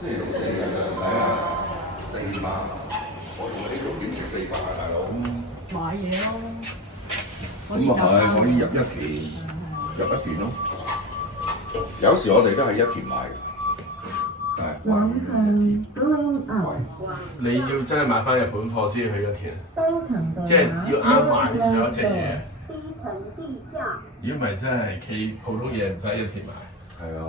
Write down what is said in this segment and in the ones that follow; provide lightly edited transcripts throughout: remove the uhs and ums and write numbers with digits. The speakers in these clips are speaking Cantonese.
星期六4日兩睇下400，我同你6點食400啊，大佬。買嘢咯，咁啊係，可以入一田咯。有時我哋都係一田買嘅，係。你要真係買翻日本貨先去一田，即係要啱買咗一隻嘢。如果唔係真係企普通嘢唔使一田買。係啊。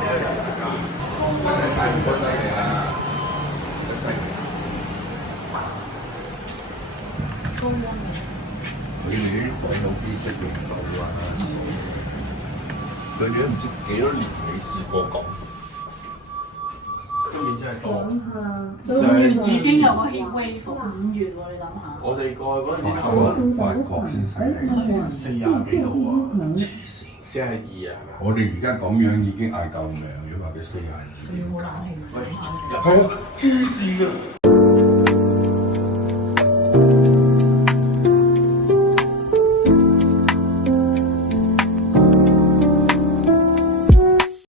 真係大唔得犀利啊！得犀利。高溫佢哋啲廣東機識用到啊，佢哋都唔知幾多年未試過咁。今年真係多。上已經有個 heat wave 5月喎，你諗下。我哋過去嗰陣時頭法國先犀利40幾度啊，黐線，42啊，係咪？我哋而家咁樣已經嗌救命，如果話佢40幾度。仲要冇冷氣。喂，係啊，黐線啊！